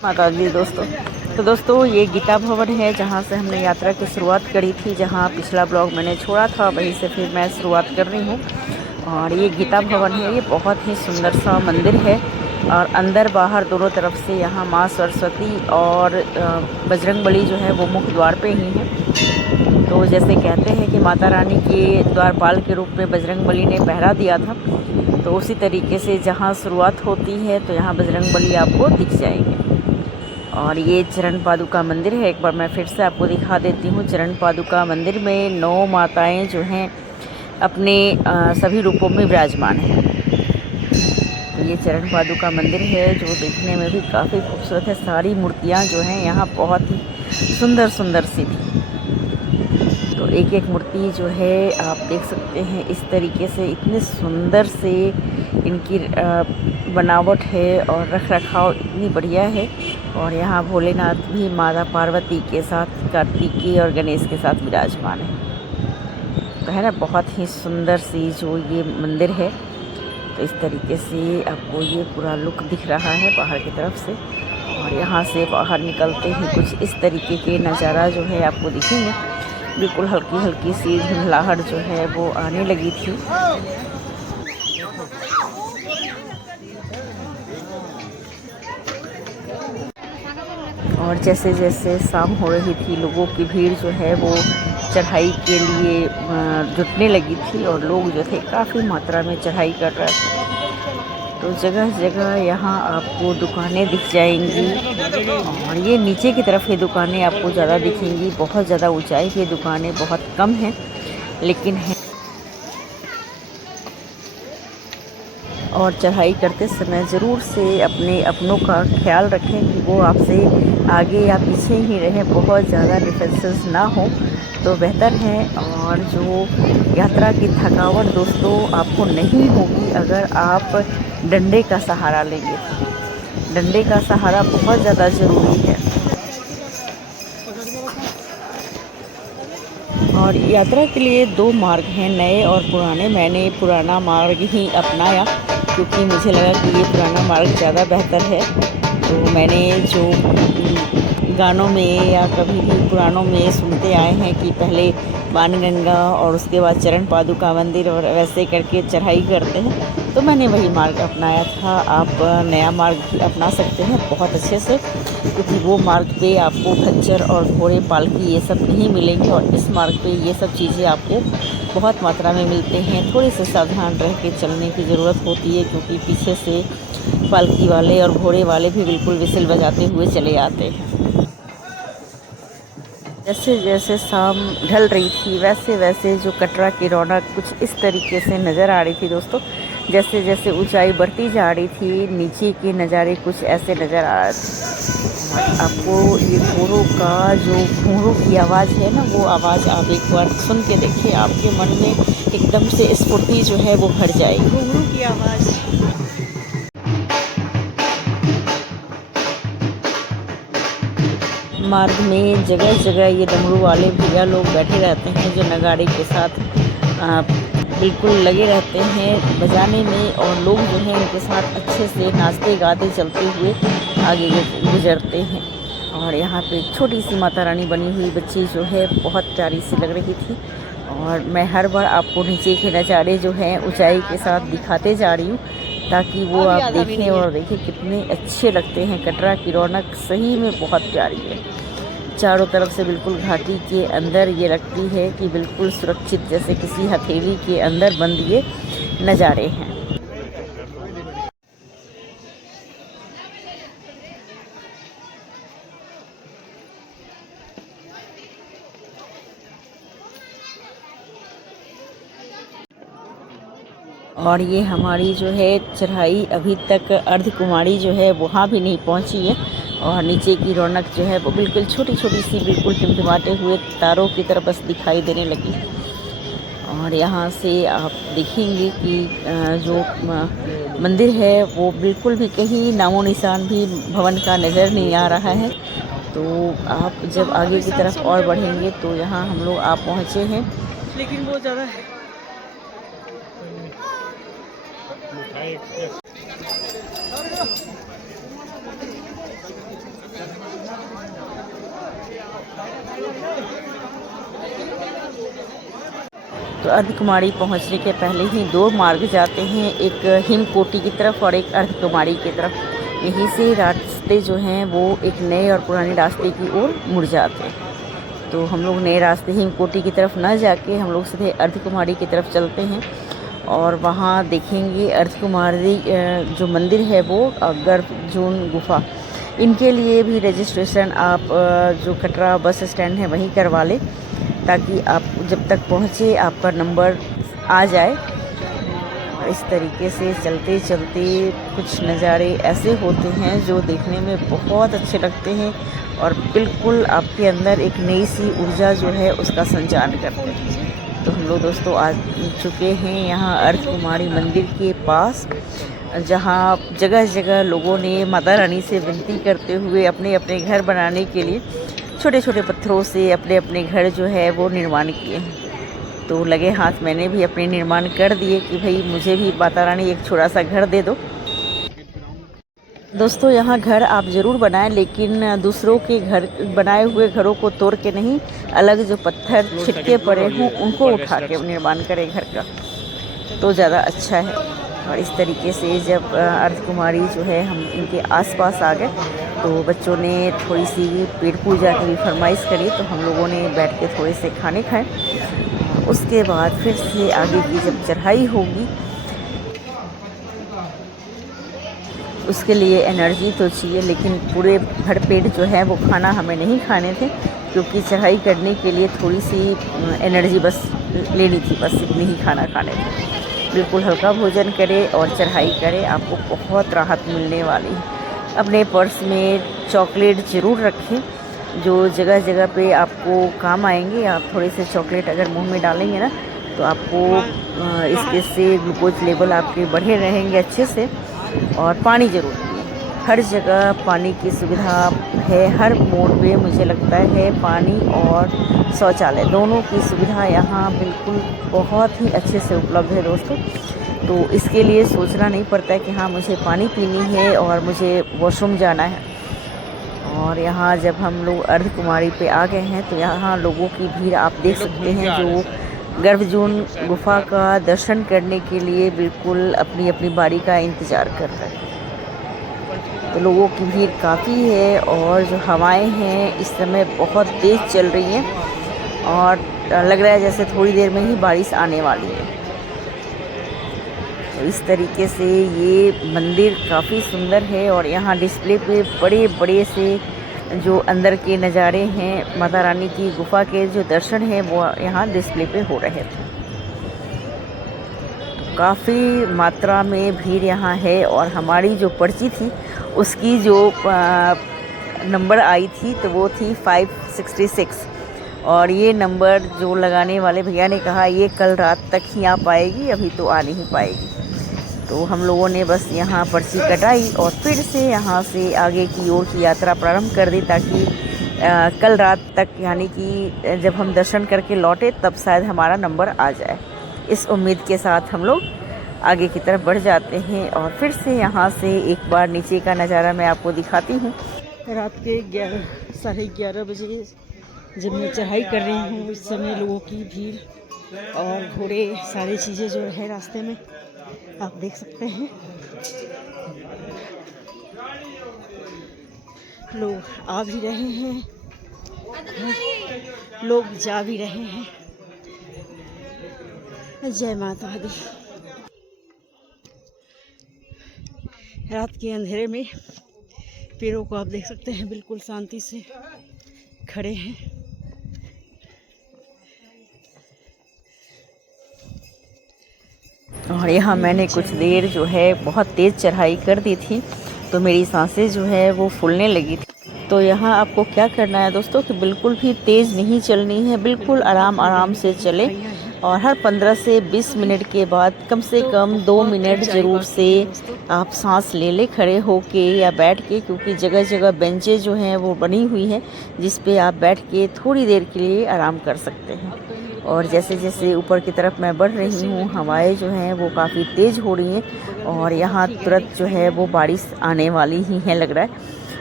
माता दी दोस्तों। तो दोस्तों ये गीता भवन है जहाँ से हमने यात्रा की शुरुआत करी थी, जहाँ पिछला ब्लॉग मैंने छोड़ा था वहीं से फिर मैं शुरुआत कर रही हूँ। और ये गीता भवन है, ये बहुत ही सुंदर सा मंदिर है और अंदर बाहर दोनों तरफ से यहाँ माँ सरस्वती और बजरंगबली जो है वो मुख्य द्वार पे ही है। तो जैसे कहते हैं कि माता रानी के द्वारपाल के रूप में बजरंगबली ने पहरा दिया था, तो उसी तरीके से जहाँ शुरुआत होती है तो यहाँ बजरंगबली आपको दिख जाएंगे। और ये चरण पादुका मंदिर है, एक बार मैं फिर से आपको दिखा देती हूँ। चरण पादुका मंदिर में 9 माताएं जो हैं अपने सभी रूपों में विराजमान हैं। तो ये चरण पादुका मंदिर है जो देखने में भी काफ़ी खूबसूरत है। सारी मूर्तियाँ जो हैं यहाँ बहुत ही सुंदर सुंदर सी थी। तो एक एक मूर्ति जो है आप देख सकते हैं इस तरीके से, इतने सुंदर से इनकी बनावट है और रख रखाव इतनी बढ़िया है। और यहाँ भोलेनाथ भी माता पार्वती के साथ, कार्तिकेय और गणेश के साथ विराजमान है। तो है ना, बहुत ही सुंदर सी जो ये मंदिर है। तो इस तरीके से आपको ये पूरा लुक दिख रहा है बाहर की तरफ से। और यहाँ से बाहर निकलते ही कुछ इस तरीके के नज़ारा जो है आपको दिखेंगे। बिल्कुल हल्की हल्की सी धुंधलाहट जो है वो आने लगी थी। और जैसे जैसे शाम हो रही थी लोगों की भीड़ जो है वो चढ़ाई के लिए जुटने लगी थी और लोग जो थे काफ़ी मात्रा में चढ़ाई कर रहे थे। तो जगह जगह यहाँ आपको दुकानें दिख जाएंगी और ये नीचे की तरफ ये दुकानें आपको ज़्यादा दिखेंगी। बहुत ज़्यादा ऊंचाई पे दुकानें बहुत कम हैं, लेकिन हैं। और चढ़ाई करते समय ज़रूर से अपने अपनों का ख्याल रखें कि वो आपसे आगे या पीछे ही रहें, बहुत ज़्यादा डिफेंसेस ना हो तो बेहतर है। और जो यात्रा की थकावट दोस्तों आपको नहीं होगी अगर आप डंडे का सहारा लेंगे। डंडे का सहारा बहुत ज़्यादा ज़रूरी है। और यात्रा के लिए 2 मार्ग हैं, नए और पुराने। मैंने पुराना मार्ग ही अपनाया क्योंकि मुझे लगा कि ये पुराना मार्ग ज़्यादा बेहतर है। तो मैंने जो गानों में या कभी भी पुराणों में सुनते आए हैं कि पहले बाणगंगा और उसके बाद चरण पादुका मंदिर और वैसे करके चढ़ाई करते हैं, तो मैंने वही मार्ग अपनाया था। आप नया मार्ग भी अपना सकते हैं बहुत अच्छे से, क्योंकि वो मार्ग पे आपको खच्चर और घोड़े पालकी ये सब नहीं मिलेंगे और इस मार्ग पे ये सब चीज़ें आपको बहुत मात्रा में मिलते हैं। थोड़ी सी सावधान रह के चलने की ज़रूरत होती है क्योंकि पीछे से पालकी वाले और घोड़े वाले भी बिल्कुल विसिल बजाते हुए चले आते हैं। जैसे जैसे शाम ढल रही थी वैसे वैसे जो कटरा की रौनक कुछ इस तरीके से नज़र आ रही थी दोस्तों। जैसे जैसे ऊंचाई बढ़ती जा रही थी नीचे के नज़ारे कुछ ऐसे नज़र आ रहे थे। आपको ये घोड़ों का जो घोड़ों की आवाज़ है ना, वो आवाज़ आप एक बार सुन के देखिए, आपके मन में एकदम से स्फूर्ति जो है वो भर जाएगी। घुंघरू की आवाज़। मार्ग में जगह जगह ये डमरू वाले भैया लोग बैठे रहते हैं जो नगाड़े के साथ बिल्कुल लगे रहते हैं बजाने में, और लोग जो हैं उनके साथ अच्छे से नाचते गाते चलते हुए आगे गुजरते हैं। और यहाँ पे एक छोटी सी माता रानी बनी हुई बच्ची जो है बहुत प्यारी सी लग रही थी। और मैं हर बार आपको नीचे के नज़ारे जो हैं ऊंचाई के साथ दिखाते जा रही हूँ ताकि वो आप देखें और देखें कितने अच्छे लगते हैं। कटरा की रौनक सही में बहुत प्यारी है। चारों तरफ से बिल्कुल घाटी के अंदर ये लगती है कि बिल्कुल सुरक्षित, जैसे किसी हथेली के अंदर बंद ये नज़ारे हैं। और ये हमारी जो है चढ़ाई अभी तक अर्धकुमारी जो है वहाँ भी नहीं पहुँची है। और नीचे की रौनक जो है वो बिल्कुल छोटी छोटी सी बिल्कुल टिमटिमाते हुए तारों की तरफ बस दिखाई देने लगी। और यहाँ से आप देखेंगे कि जो मंदिर है वो बिल्कुल भी कहीं नामो निशान भी भवन का नज़र नहीं आ रहा है। तो आप जब आगे की तरफ और बढ़ेंगे तो यहाँ हम लोग आप पहुँचे हैं, लेकिन बहुत ज़्यादा है। तो अर्धकुमारी पहुंचने के पहले ही दो मार्ग जाते हैं, एक हिमकोटी की तरफ और एक अर्धकुमारी की तरफ। यहीं से रास्ते जो हैं वो एक नए और पुराने रास्ते की ओर मुड़ जाते हैं। तो हम लोग नए रास्ते हिमकोटी की तरफ ना जाके हम लोग सीधे अर्धकुमारी की तरफ चलते हैं और वहाँ देखेंगे अर्धकुमारी जो मंदिर है वो गर्भजून गुफा। इनके लिए भी रजिस्ट्रेशन आप जो कटरा बस स्टैंड है वहीं करवा लें, ताकि आप जब तक पहुँचे आपका नंबर आ जाए। इस तरीके से चलते चलते कुछ नज़ारे ऐसे होते हैं जो देखने में बहुत अच्छे लगते हैं और बिल्कुल आपके अंदर एक नई सी ऊर्जा जो है उसका संचार करते हैं। तो हम लोग दोस्तों आ चुके हैं यहाँ अर्धकुमारी मंदिर के पास, जहाँ जगह जगह लोगों ने माता रानी से विनती करते हुए अपने अपने घर बनाने के लिए छोटे छोटे पत्थरों से अपने अपने घर जो है वो निर्माण किए हैं। तो लगे हाथ मैंने भी अपने निर्माण कर दिए कि भाई मुझे भी माता रानी एक छोटा सा घर दे दो। दोस्तों यहाँ घर आप ज़रूर बनाएं, लेकिन दूसरों के घर बनाए हुए घरों को तोड़ के नहीं, अलग जो पत्थर छिटके पड़े हों उनको उठा के निर्माण करें घर का, तो ज़्यादा अच्छा है। और इस तरीके से जब अर्धकुमारी जो है हम इनके आसपास आ गए तो बच्चों ने थोड़ी सी पेट पूजा की भी फरमाइश करी, तो हम लोगों ने बैठ के थोड़े से खाने खाए। उसके बाद फिर से आगे की जब चढ़ाई होगी उसके लिए एनर्जी तो चाहिए, लेकिन पूरे भर पेट जो है वो खाना हमें नहीं खाने थे, क्योंकि चढ़ाई करने के लिए थोड़ी सी एनर्जी बस लेनी थी, बस इतनी ही खाना खाने थे। बिल्कुल हल्का भोजन करें और चढ़ाई करें, आपको बहुत राहत मिलने वाली है। अपने पर्स में चॉकलेट ज़रूर रखें, जो जगह जगह पे आपको काम आएंगे। आप थोड़े से चॉकलेट अगर मुंह में डालेंगे ना तो आपको इसके से ग्लूकोज लेवल आपके बढ़े रहेंगे अच्छे से। और पानी ज़रूर पिए, हर जगह पानी की सुविधा है, हर मोड़ पे मुझे लगता है पानी और शौचालय दोनों की सुविधा यहाँ बिल्कुल बहुत ही अच्छे से उपलब्ध है दोस्तों। तो इसके लिए सोचना नहीं पड़ता है कि हाँ मुझे पानी पीनी है और मुझे वॉशरूम जाना है। और यहाँ जब हम लोग अर्धकुमारी पे आ गए हैं तो यहाँ लोगों की भीड़ आप देख सकते हैं, जो गर्भजून गुफा का दर्शन करने के लिए बिल्कुल अपनी अपनी बारी का इंतज़ार कर रहे हैं। तो लोगों की भीड़ काफ़ी है और जो हवाएं हैं इस समय बहुत तेज़ चल रही हैं और लग रहा है जैसे थोड़ी देर में ही बारिश आने वाली है। तो इस तरीके से ये मंदिर काफ़ी सुंदर है और यहाँ डिस्प्ले पे बड़े बड़े से जो अंदर के नज़ारे हैं माता रानी की गुफा के जो दर्शन हैं वो यहाँ डिस्प्ले पे हो रहे थे। तो काफ़ी मात्रा में भीड़ यहाँ है और हमारी जो पर्ची थी उसकी जो नंबर आई थी तो वो थी 566 और ये नंबर जो लगाने वाले भैया ने कहा ये कल रात तक ही आ पाएगी, अभी तो आ नहीं पाएगी। तो हम लोगों ने बस यहाँ पर्ची कटाई और फिर से यहाँ से आगे की ओर की यात्रा प्रारंभ कर दी, ताकि कल रात तक यानी कि जब हम दर्शन करके लौटे तब शायद हमारा नंबर आ जाए। इस उम्मीद के साथ हम लोग आगे की तरफ बढ़ जाते हैं और फिर से यहाँ से एक बार नीचे का नज़ारा मैं आपको दिखाती हूँ। रात के 11-11:30 बजे जब मैं चढ़ाई कर रही हूँ उस समय लोगों की भीड़ और घोड़े सारी चीज़ें जो है रास्ते में आप देख सकते हैं। लोग आ भी रहे हैं, लोग जा भी रहे हैं। जय माता दी। रात के अंधेरे में पेड़ों को आप देख सकते हैं बिल्कुल शांति से खड़े हैं। और यहाँ मैंने कुछ देर जो है बहुत तेज़ चढ़ाई कर दी थी तो मेरी सांसें जो है वो फूलने लगी थी। तो यहाँ आपको क्या करना है दोस्तों कि बिल्कुल भी तेज़ नहीं चलनी है, बिल्कुल आराम आराम से चले और हर 15 से 20 मिनट के बाद कम से कम 2 मिनट ज़रूर से आप सांस ले ले खड़े होके या बैठ के, क्योंकि जगह जगह बेंचें जो हैं वो बनी हुई हैं जिस पे आप बैठ के थोड़ी देर के लिए आराम कर सकते हैं। और जैसे जैसे ऊपर की तरफ मैं बढ़ रही हूँ हवाएं जो हैं वो काफ़ी तेज़ हो रही हैं और यहाँ तुरंत जो है वो बारिश आने वाली ही है लग रहा है।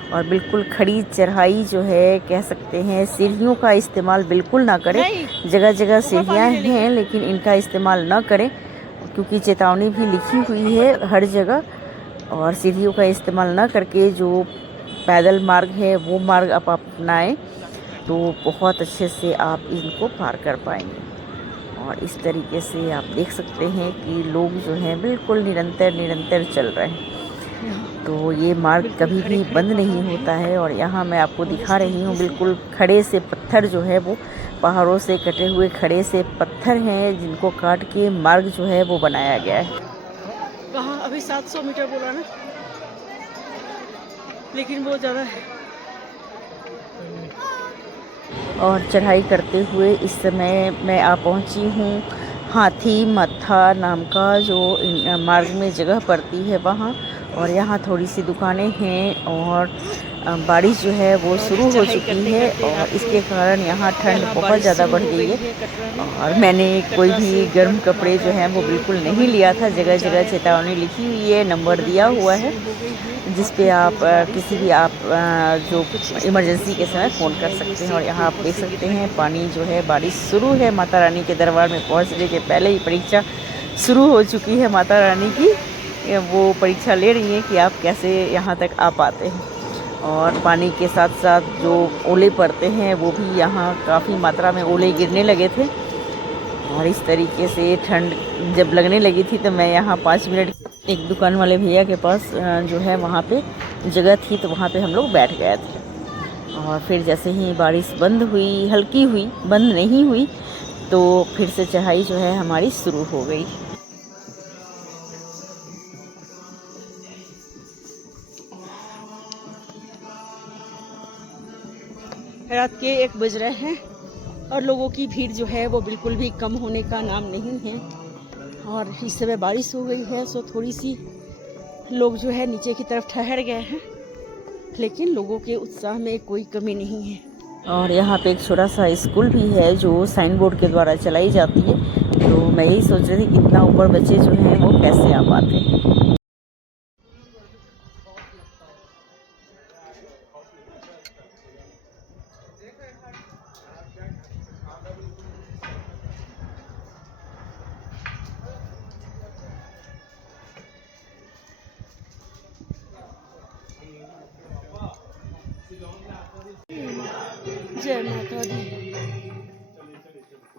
और बिल्कुल खड़ी चढ़ाई जो है कह सकते हैं, सीढ़ियों का इस्तेमाल बिल्कुल ना करें। जगह जगह सीढ़ियाँ हैं लेकिन इनका इस्तेमाल ना करें, क्योंकि चेतावनी भी लिखी हुई है हर जगह। और सीढ़ियों का इस्तेमाल ना करके जो पैदल मार्ग है वो मार्ग आप अपनाएं तो बहुत अच्छे से आप इनको पार कर पाएंगे। और इस तरीके से आप देख सकते हैं कि लोग जो हैं बिल्कुल निरंतर चल रहे हैं। तो ये मार्ग कभी भी बंद नहीं होता है। और यहाँ मैं आपको दिखा रही हूँ बिल्कुल खड़े से पत्थर जो है वो पहाड़ों से कटे हुए खड़े से पत्थर हैं, जिनको काट के मार्ग जो है वो बनाया गया है। कहाँ अभी 700 मीटर बोला ना, लेकिन बहुत ज़्यादा है। और चढ़ाई करते हुए इस समय मैं आ पहुंची हूँ हाथी मत्था नाम का जो मार्ग में जगह पड़ती है वहाँ। और यहाँ थोड़ी सी दुकानें हैं और बारिश जो है वो शुरू हो चुकी है और इसके कारण यहाँ ठंड बहुत ज़्यादा बढ़ गई है। और मैंने कोई भी गर्म कपड़े जो हैं वो बिल्कुल नहीं लिया था। जगह जगह चेतावनी लिखी हुई है, नंबर दिया हुआ है जिस पे आप किसी भी आप जो इमरजेंसी के समय फ़ोन कर सकते हैं। और यहाँ आप देख सकते हैं पानी जो है, बारिश शुरू है। माता रानी के दरबार में पहुँचने के पहले ही परीक्षा शुरू हो चुकी है। माता रानी की वो परीक्षा ले रही हैं कि आप कैसे यहाँ तक आ पाते हैं। और पानी के साथ साथ जो ओले पड़ते हैं वो भी यहाँ काफ़ी मात्रा में ओले गिरने लगे थे। और इस तरीके से ठंड जब लगने लगी थी तो मैं यहाँ 5 मिनट एक दुकान वाले भैया के पास जो है वहाँ पे जगह थी तो वहाँ पे हम लोग बैठ गए थे। और फिर जैसे ही बारिश बंद हुई, हल्की हुई, बंद नहीं हुई, तो फिर से चढ़ाई जो है हमारी शुरू हो गई। रात के 1 बज रहे हैं और लोगों की भीड़ जो है वो बिल्कुल भी कम होने का नाम नहीं है। और इस समय बारिश हो गई है, सो थोड़ी सी लोग जो है नीचे की तरफ ठहर गए हैं, लेकिन लोगों के उत्साह में कोई कमी नहीं है। और यहाँ पे एक छोटा सा स्कूल भी है जो साइन बोर्ड के द्वारा चलाई जाती है। तो मैं यही सोच रही थी कि इतना ऊपर बच्चे जो हैं वो कैसे आ पाते हैं। जय माता दी,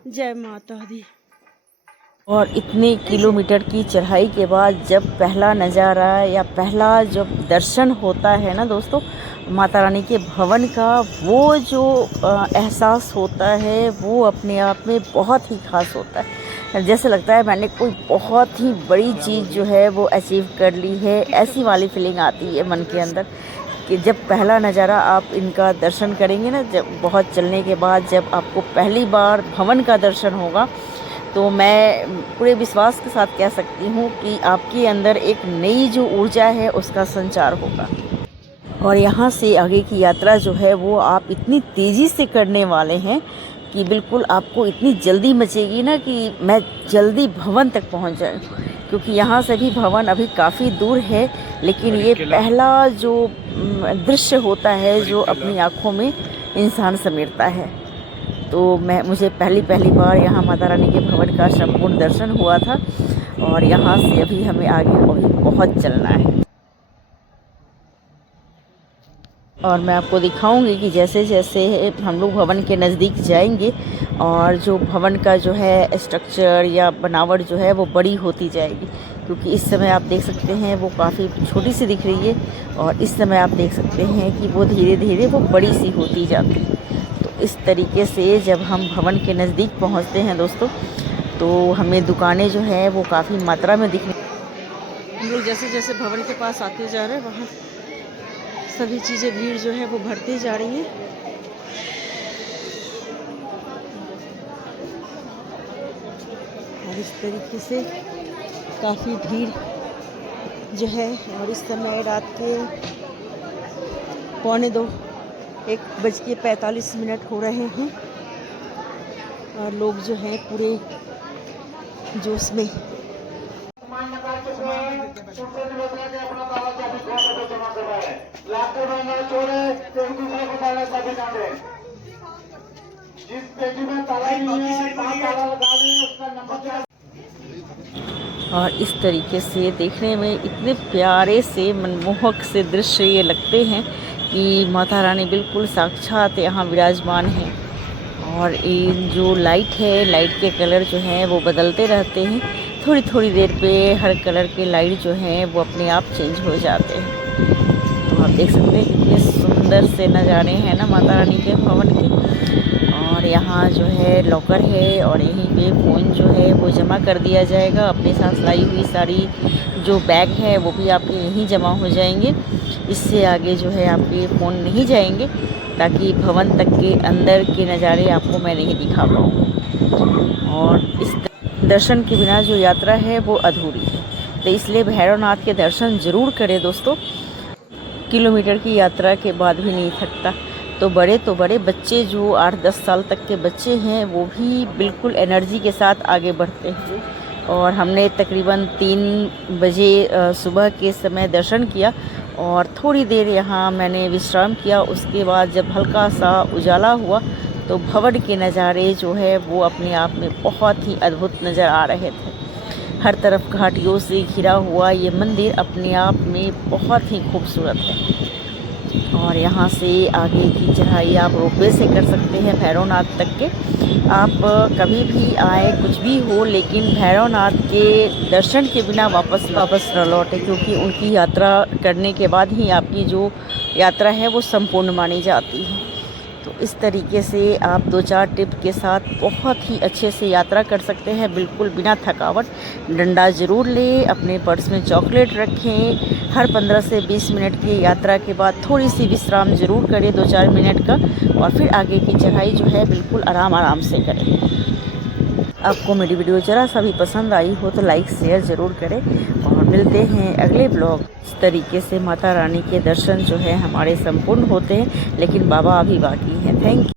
जय माता दी। और इतने किलोमीटर की चढ़ाई के बाद जब पहला नज़ारा या पहला जब दर्शन होता है ना दोस्तों माता रानी के भवन का, वो जो एहसास होता है वो अपने आप में बहुत ही ख़ास होता है। जैसे लगता है मैंने कोई बहुत ही बड़ी चीज़ जो है वो अचीव कर ली है, ऐसी वाली फीलिंग आती है मन के अंदर कि जब पहला नज़ारा आप इनका दर्शन करेंगे ना, जब बहुत चलने के बाद जब आपको पहली बार भवन का दर्शन होगा तो मैं पूरे विश्वास के साथ कह सकती हूँ कि आपके अंदर एक नई जो ऊर्जा है उसका संचार होगा। और यहाँ से आगे की यात्रा जो है वो आप इतनी तेज़ी से करने वाले हैं कि बिल्कुल आपको इतनी जल्दी मचेगी ना कि मैं जल्दी भवन तक पहुँच जाऊँ, क्योंकि यहाँ से भी भवन अभी काफ़ी दूर है। लेकिन ये पहला जो दृश्य होता है जो अपनी आँखों में इंसान समेटता है। तो मुझे पहली बार यहाँ माता रानी के भवन का संपूर्ण दर्शन हुआ था। और यहाँ से अभी हमें आगे बहुत चलना है। और मैं आपको दिखाऊंगी कि जैसे जैसे हम लोग भवन के नज़दीक जाएंगे और जो भवन का जो है स्ट्रक्चर या बनावट जो है वो बड़ी होती जाएगी, क्योंकि इस समय आप देख सकते हैं वो काफ़ी छोटी सी दिख रही है और इस समय आप देख सकते हैं कि वो धीरे धीरे वो बड़ी सी होती जाती है। तो इस तरीके से जब हम भवन के नज़दीक पहुंचते हैं दोस्तों तो हमें दुकानें जो है वो काफ़ी मात्रा में दिखने। हम लोग जैसे जैसे भवन के पास आते जा रहे हैं वहाँ सभी चीज़ें भीड़ जो है वो बढ़ती जा रही है। और इस तरीके से काफ़ी भीड़ जो है। और इस समय रात के 1:45 हो रहे हैं और लोग जो हैं पूरे जोश में। चोर है तो दूसरे को ताला चाबी ना दे। जिस पेटी में ताला नहीं है वहाँ ताला लगा दे, उसका नंबर क्या। और इस तरीके से देखने में इतने प्यारे से मनमोहक से दृश्य ये लगते हैं कि माता रानी बिल्कुल साक्षात यहाँ विराजमान है। और ये जो लाइट है, लाइट के कलर जो हैं वो बदलते रहते हैं, थोड़ी थोड़ी देर पे हर कलर के लाइट जो हैं वो अपने आप चेंज हो जाते हैं। तो आप देख सकते हैं कितने सुंदर से नज़ारे हैं ना माता रानी के भवन के। और यहाँ जो है लॉकर है और यहीं पे फ़ोन जो है वो जमा कर दिया जाएगा। अपने साथ लाई हुई सारी जो बैग है वो भी आपके यहीं जमा हो जाएंगे। इससे आगे जो है आपके फ़ोन नहीं जाएंगे, ताकि भवन तक के अंदर के नज़ारे आपको मैं नहीं दिखा पाऊँ। और इस दर्शन के बिना जो यात्रा है वो अधूरी है, तो इसलिए भैरवनाथ के दर्शन ज़रूर करें दोस्तों। किलोमीटर की यात्रा के बाद भी नहीं थकता। तो बड़े बच्चे जो 8-10 साल तक के बच्चे हैं वो भी बिल्कुल एनर्जी के साथ आगे बढ़ते हैं। और हमने तकरीबन 3 बजे सुबह के समय दर्शन किया और थोड़ी देर यहाँ मैंने विश्राम किया। उसके बाद जब हल्का सा उजाला हुआ तो भवन के नज़ारे जो है वो अपने आप में बहुत ही अद्भुत नज़र आ रहे थे। हर तरफ घाटियों से घिरा हुआ ये मंदिर अपने आप में बहुत ही खूबसूरत है। और यहाँ से आगे की चढ़ाई आप रोपवे से कर सकते हैं भैरवनाथ तक के। आप कभी भी आए, कुछ भी हो, लेकिन भैरवनाथ के दर्शन के बिना वापस न लौटे, क्योंकि उनकी यात्रा करने के बाद ही आपकी जो यात्रा है वो संपूर्ण मानी जाती है। तो इस तरीके से आप 2-4 टिप के साथ बहुत ही अच्छे से यात्रा कर सकते हैं, बिल्कुल बिना थकावट। डंडा ज़रूर लें, अपने पर्स में चॉकलेट रखें। हर 15 से 20 मिनट की यात्रा के बाद थोड़ी सी विश्राम ज़रूर करें 2-4 मिनट का, और फिर आगे की चढ़ाई जो है बिल्कुल आराम से करें। आपको मेरी वीडियो ज़रा सा भी पसंद आई हो तो लाइक शेयर ज़रूर करें, और मिलते हैं अगले ब्लॉग। इस तरीके से माता रानी के दर्शन जो है हमारे संपूर्ण होते हैं, लेकिन बाबा अभी बाकी हैं। Thank you.